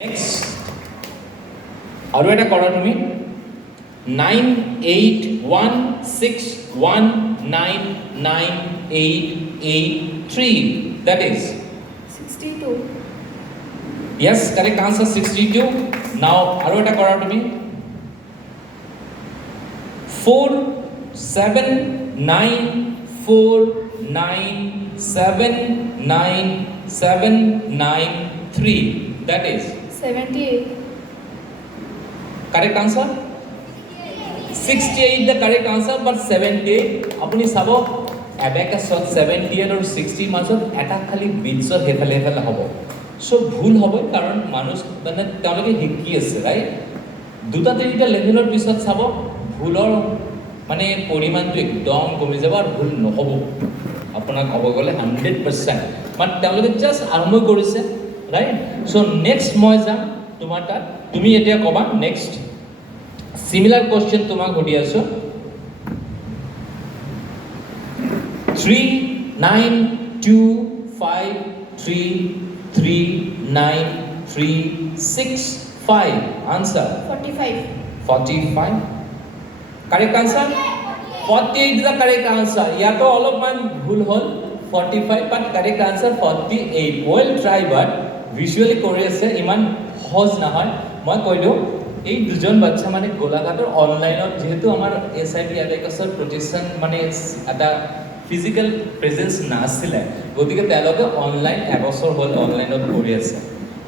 Next, আৰু এটা কৰা তুমি 9816199883 that is 62. yes correct answer 62 now আৰু এটা কৰা তুমি 4794979793 that is 78. correct answer 68 the correct answer but 78 আপুনি চাব abacusত 78 আৰু 60 মাজত এটা খালি বিটছৰ হেফালে হেফালে হ'ব সো ভুল হ'ব কাৰণ মানুহ মানে তেওঁলোকে শিকি আছে ৰাইট দুটা তিনিটা লেভেলৰ পিছত চাব ভুলৰ মানে পৰিমাণটো একদম কমি যাব আৰু ভুল নহ'ব আপোনাক ক'ব গ'লে 100% মানে তেওঁলোকে জাষ্ট আৰম্ভ কৰিছে ৰাইট সো নেক্সট মই যাম তোমাৰ তাত তুমি এতিয়া ক'বা নেক্সট সিমিলার কোশ্চেন তোমাক সুধি আছো 3925339365 answer 45. 45 correct answer 48 is the correct answer yato অলপমান ভুল হল 45 but correct answer 48 well try but visually কৰি আছে ইমান সহজ নহয় মই কৈলো এই দুজন বাচ্চা মানে গোলাঘাটৰ অনলাইনত যেহেতু আমাৰ এসআইপি অ্যাবেকাসৰ প্ৰতিষ্ঠান মানে এটা ফিজিক্যাল প্ৰেজেন্স নাছিলে গতিকে তেওঁলোকে অনলাইন এবছৰ হ'ল অনলাইনত কৰি আছে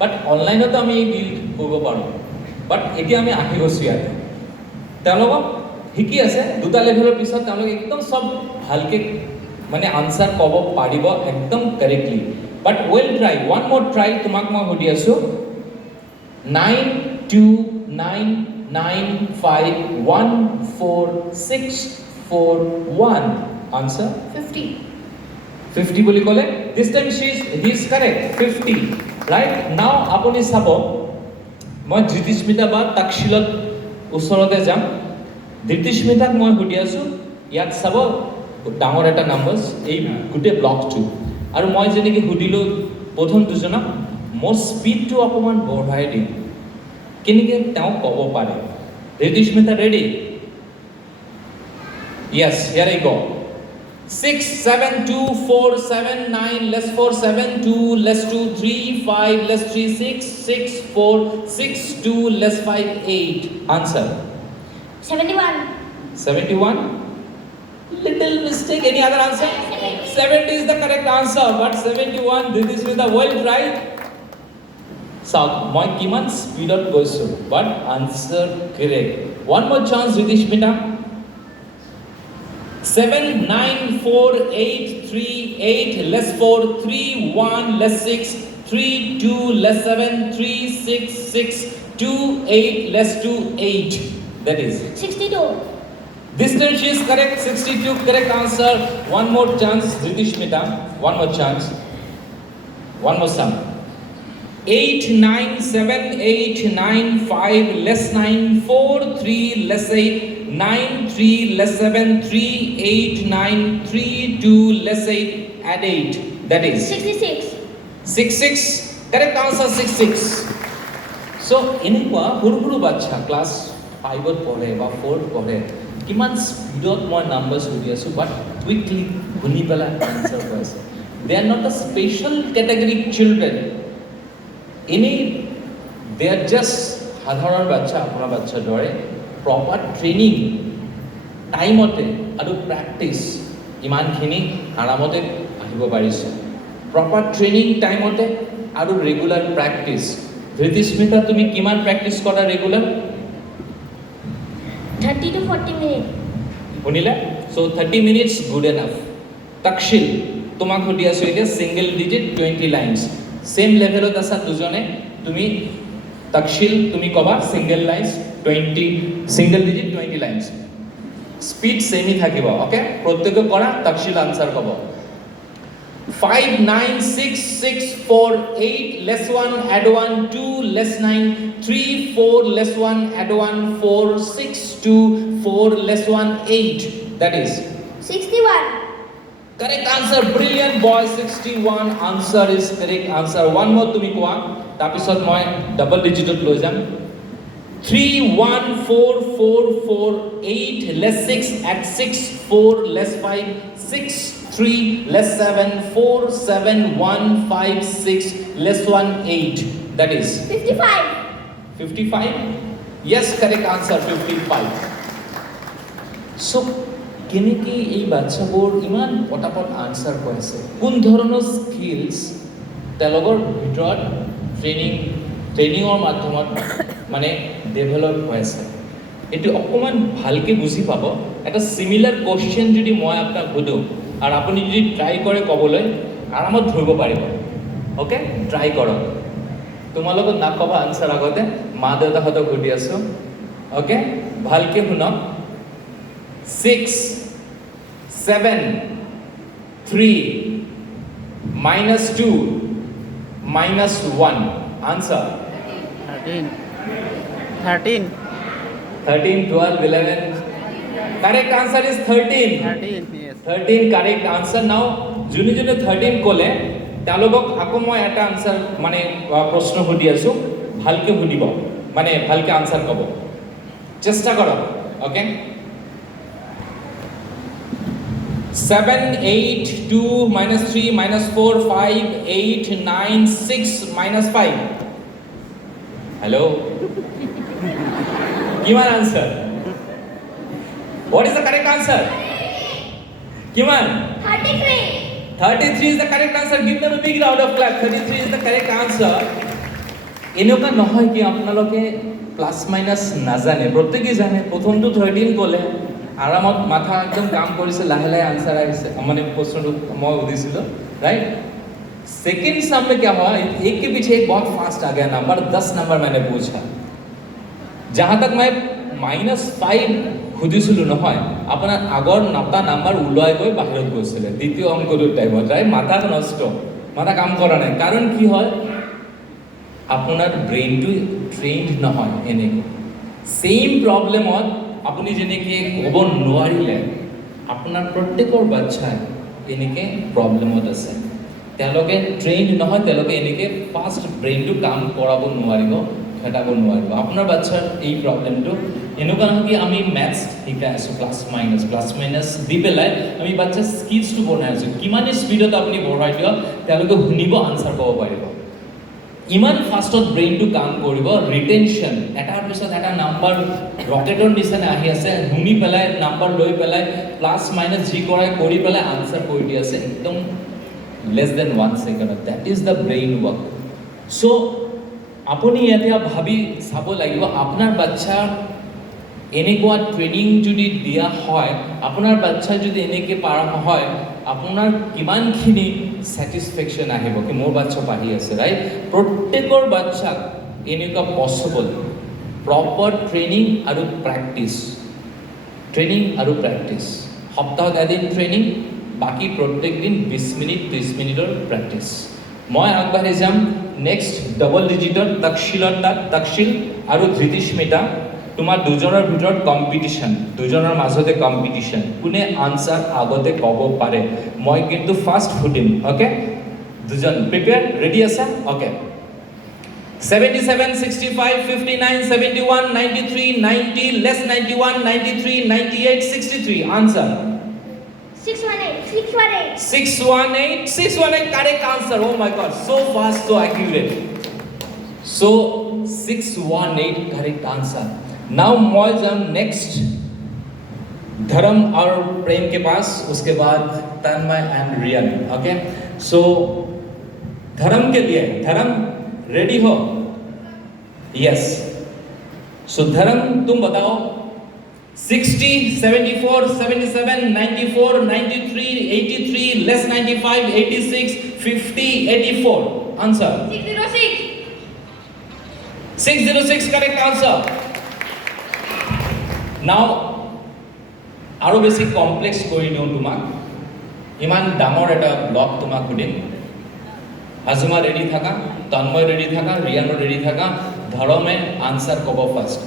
বাট অনলাইনত আমি এই ডিল কৰিব পাৰোঁ বাট এতিয়া আমি আহি গৈছোঁ ইয়াতে তেওঁলোকক শিকি আছে দুটা লেভেলৰ পিছত তেওঁলোকে একদম সব ভালকে মানে আনসাৰ ক'ব পাৰিব একদম কাৰেক্টলি বাট ৱেল ট্ৰাই ওৱান মোৰ ট্ৰাই তোমাক মই সুধি আছোঁ 92951461 answer 50. 50 বুলি ক'লে this time he is correct 50 right now আপুনি চাব মই ধৃতিস্মিতা বা তাকশিলত ওচৰতে যাম ধৃতিস্মিতাক মই সুধি আছোঁ ইয়াত চাব ডাঙৰ এটা নাম্বাৰছ এই গোটেই ব্লকটো আৰু মই যেনেকৈ সুধিলোঁ প্ৰথম দুজনক মোৰ স্পীডটো অকণমান বঢ়াই দিম কেনেকৈ তেওঁ ক'ব পাৰে Dhritismita ready yes here I go 67247 less 472 less 235 less 366462 less 58 answer 71. 71 little mistake any other answer 70 is the correct answer but 71 this is with the well right so মই কিমান স্পিডত গৈছো but answer correct one more chance Ridhishmita 794838 less 431 less 632 less 73662 less 28 that is 62. this time she is correct 62 correct answer one more chance Ridhishmita one more chance one more sum 897895 less 943 less 893 less 73892 less 8 add 8 that is 66. 66 correct answer 66 so এনেকুৱা সৰু সৰু বাচ্চা class 5ত পঢ়ে বা 4ত পঢ়ে কিমান স্পিডত মই নাম্বাৰছ সুধি আছোঁ বাট কুইকলি শুনি পেলাই আনচাৰ হৈ আছে they are not a special category children এনেই দে আৰ জাষ্ট সাধাৰণ বাচ্চা আপোনাৰ বাচ্চাৰ দৰে প্ৰপাৰ ট্ৰেইনিং টাইমতে আৰু প্ৰেক্টিছ ইমানখিনি আৰামতে আহিব পাৰিছে প্ৰপাৰ ট্ৰেইনিং টাইমতে আৰু ৰেগুলাৰ প্ৰেক্টিছ ধৃতিস্মিতা তুমি কিমান প্ৰেক্টিছ কৰা ৰেগুলাৰ 30 to 40 minutes. শুনিলা সো 30 মিনিটস গুড এনাফ তাকশিল তোমাক সুধি আছো এতিয়া সিঙ্গেল ডিজিট 20 লাইনস সেম লেভেলত আছা দুজনে তুমি তাকশিল তুমি কবা single lines 20 single digit 20 lines speed semi থাকিব ওকে প্রত্যেকে কৰা তাকশিল আনসার কব 596648 less 1 add 1 2 less 9 3 4 less 1 add 1 4 6 2 4 less 1 8 that is 61. Correct answer, brilliant boy, 61 answer is correct answer. One more তুমি কোৱা তাৰপিছত মই ডাবল ডিজিটত লৈ যাম 31448 less 6 at 6 4 less 5 6 3 less 7 4 7 1 5 6 less 1 8 that is 55. 55 yes correct answer 55 so কেনেকৈ এই বাচ্চাবোৰ ইমান পটাপট আনসাৰ কৰিছে কোন ধৰণৰ স্কিলছ তেওঁলোকৰ ভিতৰত ট্ৰেইনিঙৰ মাধ্যমত মানে ডেভেলপ হৈ আছে এইটো অকণমান ভালকৈ বুজি পাব এটা চিমিলাৰ কোৱেশ্চন যদি মই আপোনাক সোধোঁ আৰু আপুনি যদি ট্ৰাই কৰে ক'বলৈ আৰামত ধৰিব পাৰিব অ'কে ট্ৰাই কৰক তোমালোকক নাকবা আনসাৰ আগতে মা দেউতাহঁতক সুধি আছোঁ অ'কে ভালকৈ শুনক 6 7 3 minus 2 minus 1 answer 13 12 11 correct answer is 13 yes 13 correct answer now juni 13 kole তেওঁলোকক আকৌ মই এটা আনসাৰ মানে প্ৰশ্ন সুধি আছোঁ ভালকৈ শুনিব মানে ভালকৈ আনসাৰ ক'ব চেষ্টা কৰক okay 7 8 2 minus 3 minus 4 5 8 9 6 minus 5 hello give an answer what is the correct answer give an 33 is the correct answer give them a big round of clap 33 is the correct answer এনেকুৱা নহয় কি আপোনালোকে plus minus নাজানে প্ৰত্যেকই জানে প্ৰথমটো 13 ক'লে আৰামত মাথা একদম কাম কৰিছে লাহে লাহে आंसर আহিছে মানে প্রশ্নটো মই উদিছিলো রাইট सेकंड सम में क्या हुआ एक के पीछे एक बहुत फास्ट आ गया नंबर 10 नंबर मैंने पूछा जहां तक मैं -5 সুধিছিলো নহয় আপোনাৰ আগৰ নটা নাম্বাৰ উলাই গৈ বাহিৰত গৈছিলে দ্বিতীয় অংকটোৰ টাইমত ৰাইট মাথা নষ্ট মাথা কাম কৰা নাই কাৰণ কি হয় আপোনাৰ ব্ৰেইনটো ট্ৰেইনড নহয় এনে সেম প্ৰবলেমত আপুনি যেনেকে ক'ব নোৱাৰিলে আপোনাৰ প্ৰত্যেকৰ বাচ্চা এনেকে প্ৰবলেমত আছে তেওঁলোকে ট্ৰেইনড নহয় তেওঁলোকে এনেকে ফাষ্ট ব্ৰেইনটো কাম কৰাব নোৱাৰিব ঘটাব নোৱাৰিব আপোনাৰ বাচ্চাৰ এই প্ৰবলেমটো এনেকুৱা নহয় কি আমি ম্যাথছ শিকাই আছোঁ প্লাস মাইনাছ দি পেলাই আমি বাচ্চাৰ স্কিলছটো বনাই আছোঁ কিমান স্পীডত আপুনি বঢ়াই দিয়ক তেওঁলোকে শুনিব আনসাৰ ক'ব পাৰিব ইমান ফাষ্টত ব্ৰেইনটো কাম কৰিব ৰিটেনশ্যন এটাৰ পিছত এটা নাম্বাৰ ৰকেটৰ নিচিনা আহি আছে শুনি পেলাই নাম্বাৰ লৈ পেলাই প্লাস মাইনাছ যি কৰাই কৰি পেলাই আনসাৰ কৰি দি আছে একদম less than 1 second that is the brain work so আপুনি এতিয়া ভাবি চাব লাগিব আপোনাৰ বাচ্চা এনেকুৱা ট্ৰেইনিং যদি দিয়া হয় আপোনাৰ বাচ্চা যদি এনেকৈ পাৰা হয় আপোনাৰ কিমানখিনি স্যাটিসফ্যাকশন আহিব কি মোৰ বাচ্চা পঢ়ি আছে ৰাইট প্ৰত্যেকৰ বাচ্চা এনেকুৱা পসিবল প্ৰপাৰ ট্ৰেইনিং আৰু প্ৰেক্টিস সপ্তাহত এদিন ট্ৰেইনিং বাকি প্ৰত্যেক দিন 20 মিনিট 30 মিনিটৰ প্ৰেক্টিস মই আগবাঢ়ি যাম নেক্সট ডাবল ডিজিটৰ তকশিল আৰু ধৃতিস্মিতা তোমাৰ দুজনৰ ভিতৰত কম্পিটিশন দুজনৰ মাজতে কম্পিটিশন কোনে আনসাৰ আগতে ক'ব পাৰে মই কিন্তু ফাৰ্স্ট ফুটিম ওকে দুজন প্ৰিপেয়াৰ ৰেডি আছে okay 77 65 59 71 93 90 less 91 93 98 63 answer 618 correct answer oh my god so fast so accurate so 618 correct answer now moi jam next धर्म और प्रेम के पास उसके बाद तन्मय एंड रियन ओके सो धर्म के लिए धर्म रेडी हो यस सो धर्म तुम बताओ 60 74 77 94 93 83 less 95 86 50 84 answer 606 correct answer now আৰু বেছি কমপ্লেক্স কৰি দিওঁ তোমাক ইমান ডাঙৰ এটা ব্লক তোমাক সুধিম হাজুমা ৰেডি থাকা তন্ময় ৰেডি থাকা ৰিয়ানো ৰেডি থাকা ধৰমে আনসাৰ ক'ব first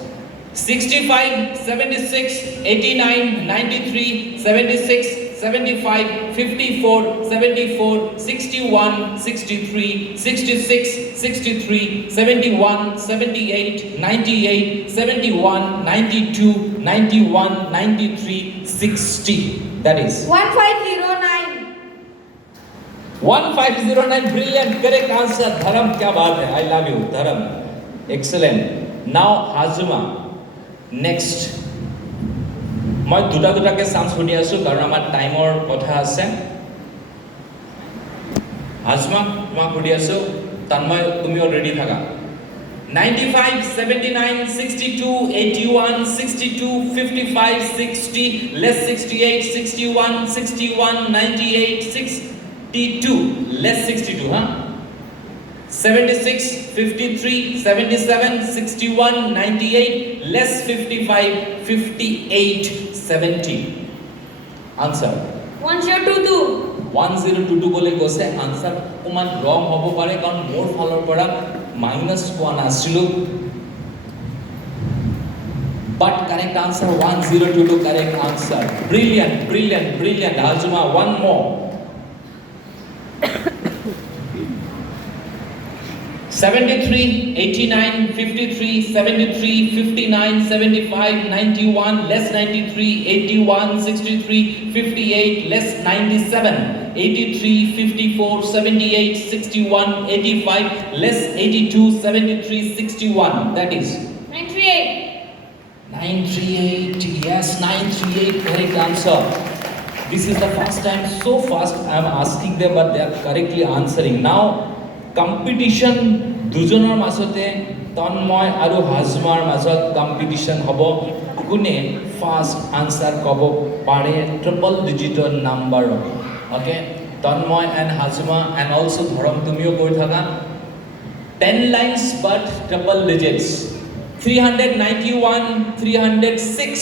65 76 89 93 76 75, 54, 74, 61, 63, 66, 63, 71, 78, 98, 71, 92, 91, 93, 60. That is 1509. 1509. Brilliant, correct answer. Dharam, kya baat hai? I love you, Dharam. Excellent. Now Hazuma. Next. মই দুটাকে চান্স শুনি আছো কাৰণ আমাৰ টাইমৰ কথা আছে হাজমা তোমাক শুনি আছো তন্ময় তুমি অলৰেডি থাকা 95 79 62 81 62 55 60 less 68 61 61 98 62 less 62 huh 76 53 77 61 98 less 55 58 70 answer 1022. 1022 বলে কৈছে আনসার অকমান রং হ'ব পাৰে কাৰণ মোৰ ফালৰ পৰা মাইনাস কোৱা নাছিলো but correct answer 1022 correct answer brilliant Hazuma one more 73, 89, 53, 73, 59, 75, 91, less 93, 81, 63, 58, less 97, 83, 54, 78, 61, 85, less 82, 73, 61. That is 938. 938. Yes, 938. Correct answer. This is the first time so fast I am asking them, but they are correctly answering. Now, competition দুজনৰ মাজতে তন্ময় আৰু হাজমাৰ মাজত competition হ'ব কোনে first answer ক'ব পাৰে triple ডিজিটৰ number okay Tanmay and Hazma and also Dharam তুমিও কৈ থাকা 10 lines but triple digits 391 306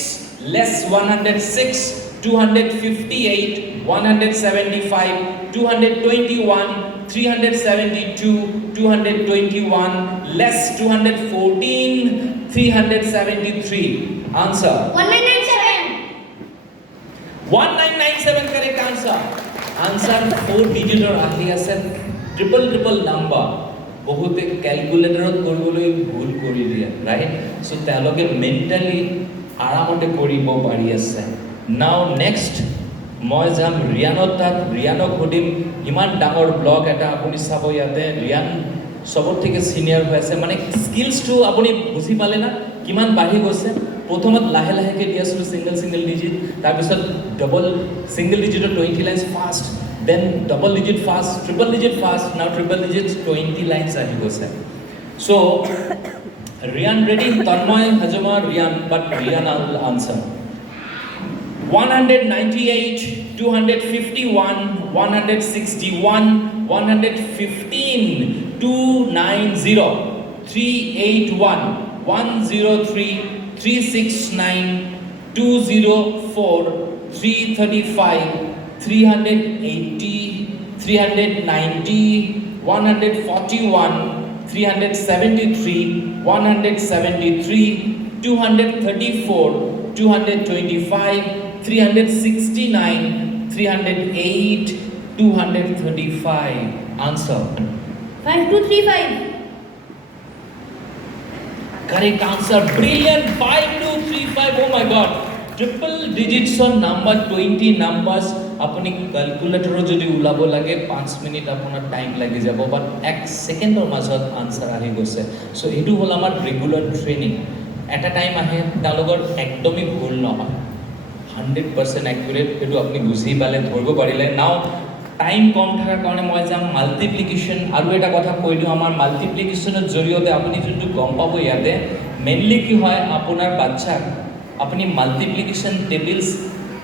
less 106 258 175 221 372 221 less 214 373 answer 1997. 1997 correct answer 4 digit or ahi ase triple number বহুতে ক্যালকুলেটৰত কৰিবলৈ ভুল কৰি দিয়ে ৰাইট সো তেওঁলোকে মেন্টালি আৰামতে কৰিব পাৰি আছে নাও নেক্সট মই যাম ৰিয়ানৰ তাত ৰিয়ানক সুধিম ইমান ডাঙৰ ব্লগ এটা আপুনি চাব ইয়াতে ৰিয়ান সবৰ থেকে সিনিয়ৰ হৈ আছে মানে স্কিলছটো আপুনি বুজি পালে না কিমান বাঢ়ি গৈছে প্ৰথমত লাহে লাহেকে দি আছিলো সিঙ্গল ডিজিট তাৰপিছত ডাবল সিঙ্গল ডিজিটৰ 20 lines fast then double digit fast triple digit fast now triple digit 20 lines আহি গৈছে so Riyan ready Tanmay Hazma Riyan but Riyan will answer 198 251 161 115 290 381 103 369 204 335 380 390 141 373 173 234 225 369 308 235 answer 5235. correct answer brilliant 5235 oh my god triple digits on number 20 numbers apuni calculator jodi ulabo lage 5 minute apunar time lagi jabo but 1 second or majot answer ahi goise so etu hol amar regular training at a time ahe talogor ekdomi bhul nohoy 100% accurate etu apni buzi pale dhorbo parile now time কম থাকাৰ কাৰণে মই যাম multiplication আৰু এটা কথা কৈ দিওঁ আমাৰ মাল্টিপ্লিকেশ্যনৰ জৰিয়তে আপুনি যোনটো গম পাব ইয়াতে মেইনলি কি হয় আপোনাৰ বাচ্চাক আপুনি মাল্টিপ্লিকেশ্যন টেবলছ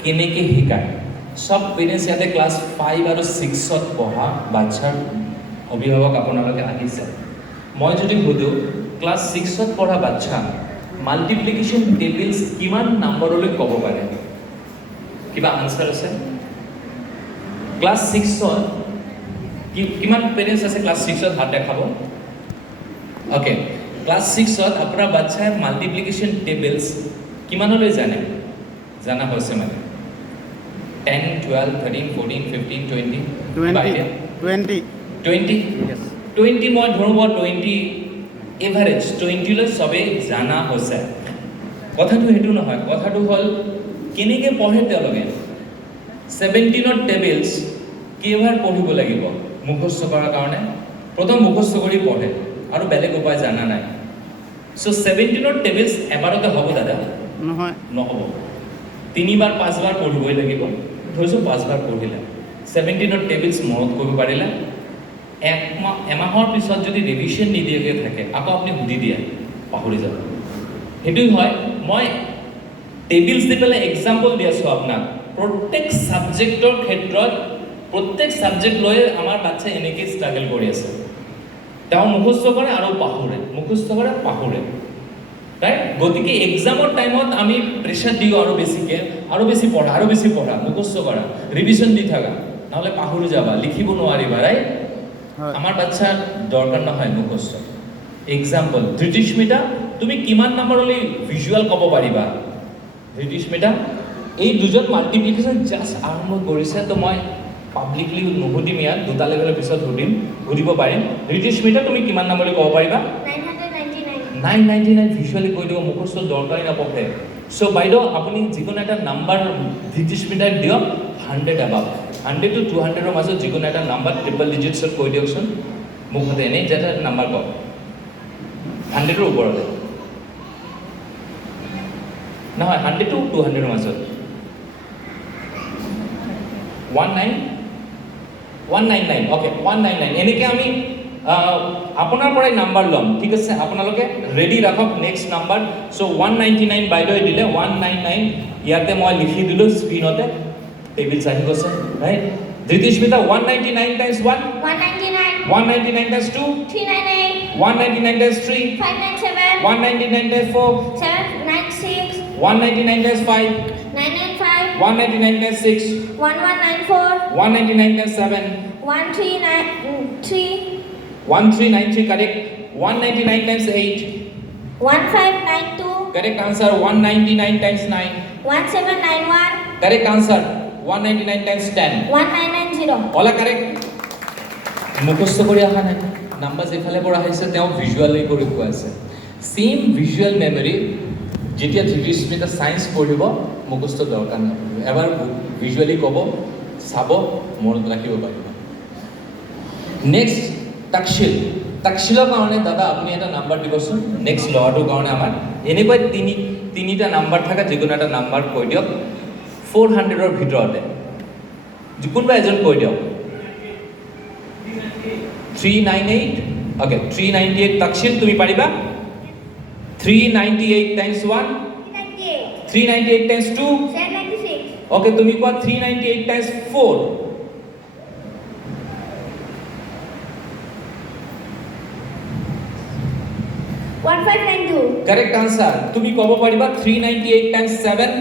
কেনেকৈ শিকায় সব পেৰেণ্টছ ইয়াতে ক্লাছ 5 আৰু 6ত পঢ়া বাচ্চাৰ অভিভাৱক আপোনালোকে আহিছে মই যদি সুধো ক্লাছ 6ত পঢ়া বাচ্চা মাল্টিপ্লিকেশ্যন টেবলছ কিমান নম্বৰলৈ ক'ব পাৰে কিবা আনসাৰ আছে ক্লাস 6 কিমান পেৰেন্টস আছে ক্লাস 6 হাত দেখাব ওকে ক্লাস 6 আপোনাৰ বাচ্চাৰ মাল্টিপ্লিকেশ্যন টেবলছ কিমানলৈ জানে জানা হৈছে মানে 10, 12, 13, 14, 15, 20. 20. 20. 20? Yes. 20 মই ধৰব 20 এভাৰেজ 20 লৈ সবে জানা হৈছে কথাটো হেতু নহয় কথাটো হল কেনেকে পঢ়ে তেওঁলোকে 17ৰ টেবলছ কেইবাৰ পঢ়িব লাগিব মুখস্থ কৰাৰ কাৰণে প্ৰথম মুখস্থ কৰি পঢ়ে আৰু বেলেগ উপায় জানা নাই সো 17ৰ টেবলছ এবাৰতে হ'ব দাদা নহয় নহ'ব 3বাৰ 5বাৰ পঢ়িবই লাগিব ধৰিছো 5বাৰ পঢ়িলা 17ৰ টেবলছ মনত কৰিব পাৰিলা এমাহৰ পিছত যদি ৰিভিজন নিদিয়াকৈ থাকে আকৌ আপুনি সুধি দিয়ে পাহৰি যাব সেইটোই হয় মই টেবলছ দি পেলাই এক্সাম্পল দি আছোঁ আপোনাক প্ৰত্যেক ছাবজেক্টৰ ক্ষেত্ৰত প্ৰত্যেক ছাবজেক্ট লৈ আমাৰ বাচ্চা এনেকৈ ষ্ট্ৰাগল কৰি আছে তেওঁ মুখস্থ কৰে আৰু পাহৰে মুখস্থ কৰে পাহৰে ৰাইট গতিকে এক্সামৰ টাইমত আমি প্ৰেছাৰ দিওঁ আৰু বেছিকৈ আৰু বেছি পঢ়া মুখস্থ কৰা ৰিভিজন দি থাকা নহ'লে পাহৰি যাবা লিখিব নোৱাৰিবা ৰাইট হয় আমাৰ বাচ্চাৰ দৰকাৰ নহয় মুখস্থ এক্সাম্পল ধৃতিস্মিতা তুমি কিমান নম্বৰলৈ ভিজুৱেল ক'ব পাৰিবা ধৃতিস্মিতা এই দুজন মাল্টিপ্লিকেশ্যন জাষ্ট আৰম্ভ কৰিছে তো মই পাব্লিকলি নুসুধিম ইয়াত দুটা লেভেলৰ পিছত সুধিব পাৰিম ধৃতিস্মিতা তুমি কিমান নম্বৰলৈ ক'ব পাৰিবা 999. 999 ভিজুৱেলি কৈ দিব মুখস্থ দৰকাৰী নপঢ়ে চ' বাইদেউ আপুনি যিকোনো এটা নাম্বাৰ ধৃতিস্মিতাক দিয়ক 100 এবাভ 100 to 200ৰ মাজত যিকোনো এটা নাম্বাৰ ট্ৰিপল ডিজিটছত কৈ দিয়কচোন মুখতে এনেই যেটা নাম্বাৰ কওক 100ৰ ওপৰতে নহয় 100 to 200ৰ মাজত 199 অ'কে 199 এনেকৈ আমি আপোনাৰ পৰাই নাম্বাৰ ল'ম ঠিক আছে আপোনালোকে ৰেডি ৰাখক নেক্সট নাম্বাৰ চ' 199 বাইদেৱে দিলে 199 ইয়াতে মই লিখি দিলোঁ স্ক্ৰীণতে টেবলছ আহি গৈছে right Dhritismita 199 times 1 199. 199 times 2 398. 199 times 3 597. 199 times 4 796. 199 times 5 995. 199 times 6 1194. 199 times 7 1393. 1393 correct 199 times 8 1592. correct answer 199 times 9 1791. correct answer 199 times 10 1990. all are correct মুখস্থ কৰি অহা নাই নাম্বাৰ যেফালে পৰা আহিছে তেওঁ ভিজুৱেলি কৰি কৈ আছে সেম ভিজুৱেল মেমৰি যেতিয়া ধৃতিস্মিতা সায়েন্স পঢ়িব মুখস্থ দৰকাৰ নপৰিব এবাৰ ভিজুৱেলি ক'ব চাব মনত ৰাখিব পাৰিব নেক্সট তাকশিলৰ কাৰণে দাদা আপুনি এটা নাম্বাৰ দিবচোন নেক্সট ল'ৰাটোৰ কাৰণে আমাৰ এনেকৈ তিনিটা নাম্বাৰ থকা যিকোনো এটা নাম্বাৰ কৈ দিয়ক 400ৰ ভিতৰতে কোনোবা এজন কৈ দিয়ক 398 okay 398 তাকশিল তুমি পাৰিবা 398 times 1 398. 398 times 2 796. okay তুমি কোৱা 398 times 4 1592. correct answer তুমি ক'ব পাৰিবা 398 times 7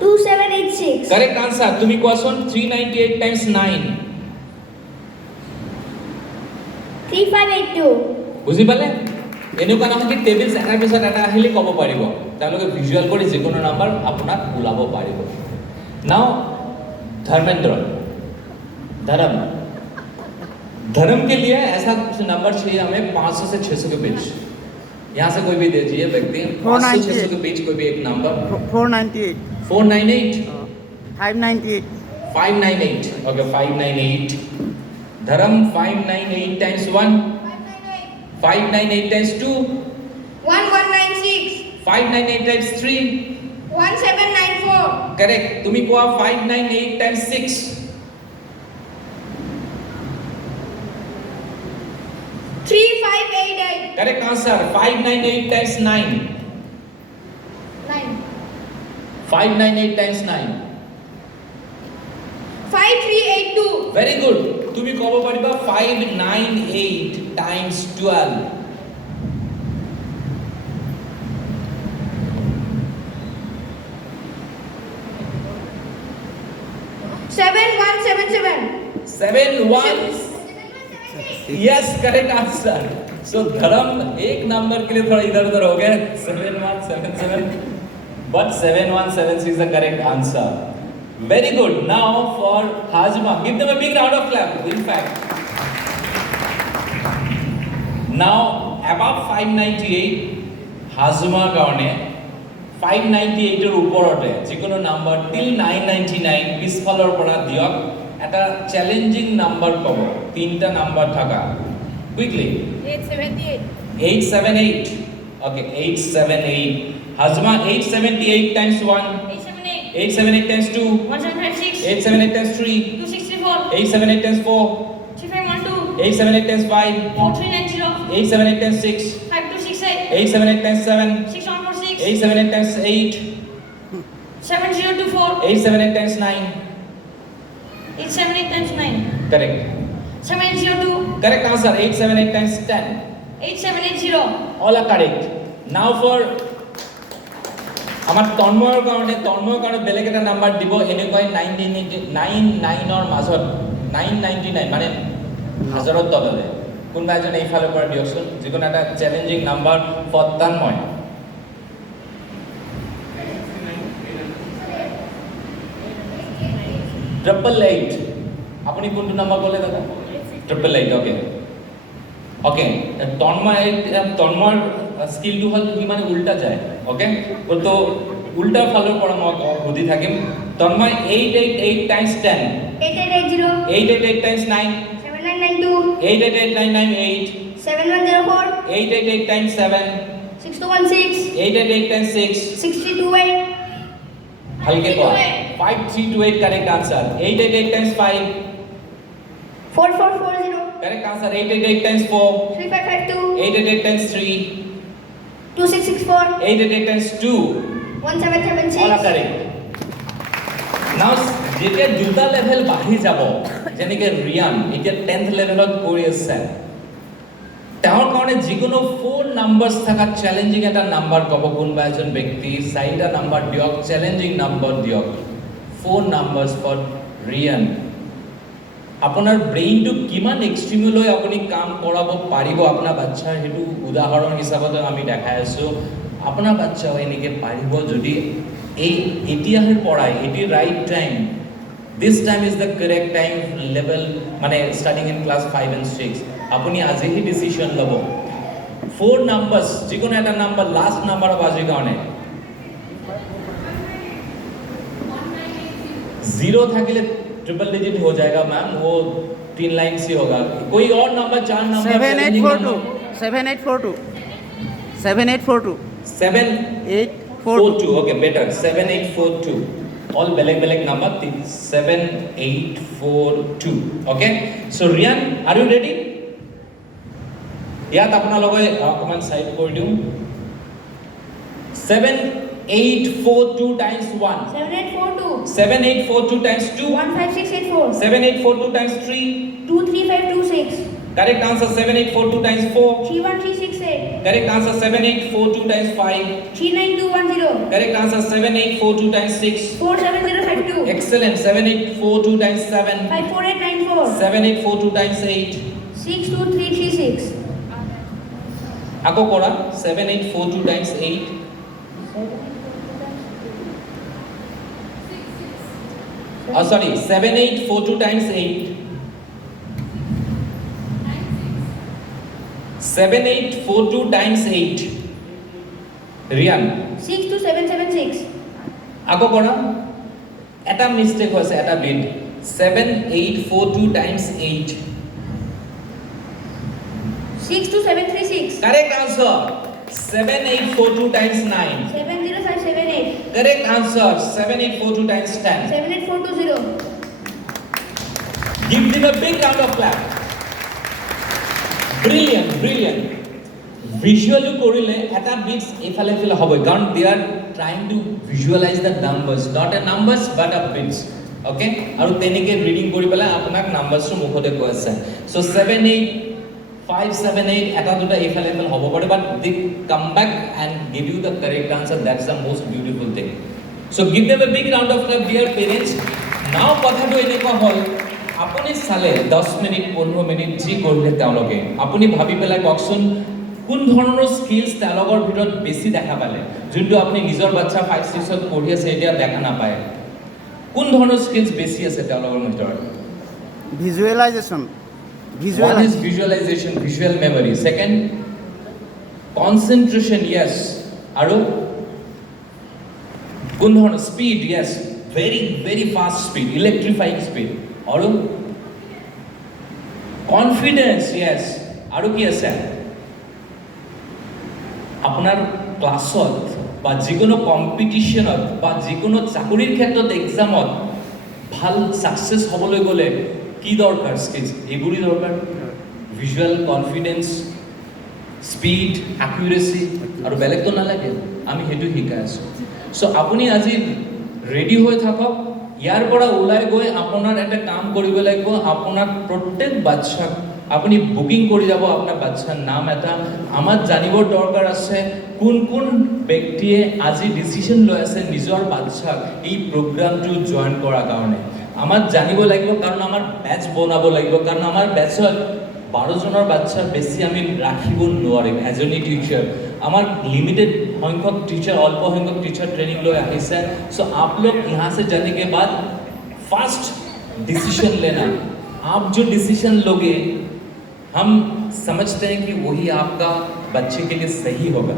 2786. correct answer তুমি কোৱাচোন 398 times 9 3582. বুজি পালে এনেকুৱা নহয় কি টেবলছ এটাৰ পিছত এটা আহিলে ক'ব পাৰিব তেওঁলোকে ভিজুৱেল কৰি যিকোনো নাম্বাৰ আপোনাক ওলাব পাৰিব নাও धर्मेंद्र धर्म के लिए ऐसा कुछ नंबर चाहिए हमें 500 से 600 के बीच यहाँ से कोई भी दीजिए व्यक्ति 500 600 के बीच कोई भी एक नंबर 498 498 598 598 ओके 598 धर्म 598 times 1 598 times 2 1196. 598 times 3 1794. करेक्ट तुम्ही कोआ 598 times 6 3588. Correct answer 598 times 9 9. 598 times 9 5382. very good তুমি কব পাৰিবা 598 times 12 7177. 7 1 Yes, correct answer. So Dharam, एक नंबर के लिए थोड़ा इधर उधर हो गया 7177, but 7176 is the correct answer. Very good. Now for Hajma, give them a big round of clap. In fact, now above 598, Hajma কারণে 598 এর উপরতে যিকোনো নাম্বার till 999 পিছফালৰ পৰা দিয়ক এটা চ্যালেঞ্জিং নাম্বার পাব তিনটা নাম্বার থাকা quickly 878. 878 okay 878 Hajma 878 times 1 878. 878 times 2 1756. 878 times 3 264. 878 times 4 3512. 878 times 5 4390. 878 times 6 5268. 878 times 7 6146. 878 times 8 7024. 878 times 9 878 times 9. correct 7802. correct answer 878 times 10 8780. all are correct now for আমার তন্ময়ৰ কাৰণে বেলেগ এটা নাম্বাৰ দিব এনেকৈ 999 ৰ মাজত 999 মানে হাজাৰত তললে কোনবা এজন এইফালৰ পৰা দিয়কচোন যিকোনো এটা challenging number for Tanmay triple eight আপুনি কোনটো নাম্বাৰ ক'লে দাদা ট্ৰিপল এইট ওকে ওকে তন্ময়ৰ স্কিলটো হ'ল সি মানে উল্টা যায় ওকে তো উল্টাৰ ফালৰ পৰা মই সুধি থাকিম তন্ময় 888 টাইমছ 10 8880. 888 টাইমছ 9 7992. 888 7104. 888 times 7 6216. 888 times 6 6328. हल्के को 5328 correct answer 888 times 5 4440. correct answer 888 times 4 3552. 888 times 3 2664. 888 times 2 1776. all are correct now যেতিয়া দুটা লেভেল বাঢ়ি যাব যেনেকে ৰিয়ান এতিয়া 10th লেভেলত কৰি আছে তেওঁৰ কাৰণে যিকোনো 4 নাম্বাৰছ থাকা চ্যালেঞ্জিং এটা নাম্বাৰ ক'ব কোনবা এজন ব্যক্তি চাৰিটা নাম্বাৰ দিয়ক চ্যালেঞ্জিং নাম্বাৰ দিয়ক 4 নাম্বাৰছ ফৰ ৰিয়ান আপোনাৰ ব্ৰেইনটো কিমান এক্সট্ৰিমলৈ আপুনি কাম কৰাব পাৰিব আপোনাৰ বাচ্চাৰ হেতু উদাহৰণ হিচাপত আমি দেখাই আছো আপোনাৰ বাচ্চাও এনেকে পাৰিব যদি এই এতিয়াহে পঢ়াই এটি right time this time is the correct time level মানে স্টার্টিং ইন ক্লাস 5 and 6 আপুনি আজিহি ডিসিশন লব 4 নাম্বারস যিকোনো এটা নাম্বার লাস্ট নাম্বার বাজি কাৰণে 0 থাকিলে ट्रिपल डिजिट हो जाएगा मैम वो 3 लाइन से होगा कोई और number 4 number 7842 7842 7842 7842 okay better 7842 all beleg number 7842 okay so Rian are you ready ইয়াত আপোনালোকে অকমান সাইড কৰি দিও 7842 times 1 7842. 7842 times 2 15684. 7842 times 3 23526. correct answer 7842 times 4 31368. correct answer 7842 times 5 39210. correct answer 7842 times 6 47052. excellent 7842 times 7 54894. 7842 times 8 62336. আকৌ কৰা 7842 times 8 oh sorry 7842 times 8 7842 times 8 Rian 62776. আকৌ কৰা এটা মিস্টেক হৈছে এটা beet 7842 times 8 62736. correct answer 7842 times 9 70578. correct answer 7842 times 10 78420. give them a big round of clap brilliant visually কৰিলে এটা bits এফালে ফেলে হবে কারণ they are trying to visualize the numbers not a numbers but a bits okay আৰু তেনেকে reading কৰি পেলাই আপোনাক নাম্বাৰটো মুখতে কৈ আছে so 78578 এটা দুটা এফালে ফেলে হ'ব পাৰে but they come back and give you the correct answer that's the most beautiful thing so give them a big round of clap dear parents now কথাটো এনেকুৱা হ'ল আপুনি চালে 10 মিনিট 15 মিনিট যি কৰিলে তেওঁলোকে আপুনি ভাবি পেলাই কওকচোন কোন ধৰণৰ স্কিলছ তেওঁলোকৰ ভিতৰত বেছি দেখা পালে যোনটো আপুনি নিজৰ বাচ্চা 5-6ত পঢ়ি আছে এতিয়া দেখা নাপায় কোন ধৰণৰ স্কিলছ বেছি আছে তেওঁলোকৰ ভিতৰত visualisation One is visualization, visual memory. Second, concentration, yes. Aru? Kundhon, speed, yes. Very, very fast speed, electrifying speed. Aru? Confidence, yes. Aru ki ase? Apnar classot, বা যিকোনো কম্পিটিশনত বা যিকোনো চাকৰিৰ ক্ষেত্ৰত এক্সামত ভাল সাকসেস হ'বলৈ গ'লে কি দৰকাৰ স্কিলছ এইবোৰই দৰকাৰ ভিজুৱেল কনফিডেন্স স্পীড একুৰেচি আৰু বেলেগতো নালাগে আমি সেইটো শিকাই আছোঁ চ' আপুনি আজি ৰেডি হৈ থাকক ইয়াৰ পৰা ওলাই গৈ আপোনাৰ এটা কাম কৰিব লাগিব আপোনাৰ প্ৰত্যেক বাচ্চাক আপুনি বুকিং কৰি যাব আপোনাৰ বাচ্চাৰ নাম এটা আমাৰ জানিবৰ দৰকাৰ আছে কোন কোন ব্যক্তিয়ে আজি ডিচিশ্যন লৈ আছে নিজৰ বাচ্চাক এই প্ৰগ্ৰামটো জইন কৰাৰ কাৰণে আমাৰ জানিব লাগিব কাৰণ আমাৰ ব্যাচ বনাব লাগিব কাৰণ আমাৰ ব্যাচত 12 জনেৰ বাচ্চা বেশি আমি ৰাখিব নোৱাৰিম এজনী টিচার আমার लिमिटेड সংখ্যক टीचर অল্প সংখ্যক टीचर ट्रेनिंग লৈ আহিছে सो आप लोग यहाँ से जाने के बाद फर्स्ट डिसीजन लेना आप जो डिसीजन लोगे हम समझते हैं कि वही आपका बच्चे के लिए सही होगा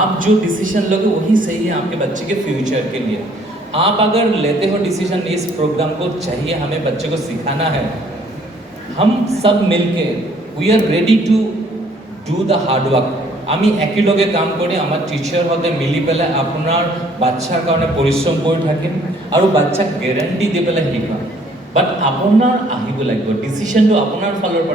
आप जो डिसीजन लोगे वही सही है आपके बच्चे के फ्यूचर के लिए आप अगर लेते हो डिसीजन इस प्रोग्राम को चाहिए हमें बच्चे को सिखाना है हम सब मिलके we are ready to do the hard work আমি একেলগে কাম কৰি আমাৰ টিচাৰ হতে মিলি পেলাই আপোনাৰ বাচ্চাৰ কাৰণে পৰিশ্ৰম কৰি থাকিম আৰু বাচ্চাক গ্যাৰান্টি দি পেলাই শিকাম বাট আপোনাৰ আহিব লাগিব ডিসিশনটো আপোনাৰ ফালৰ পৰা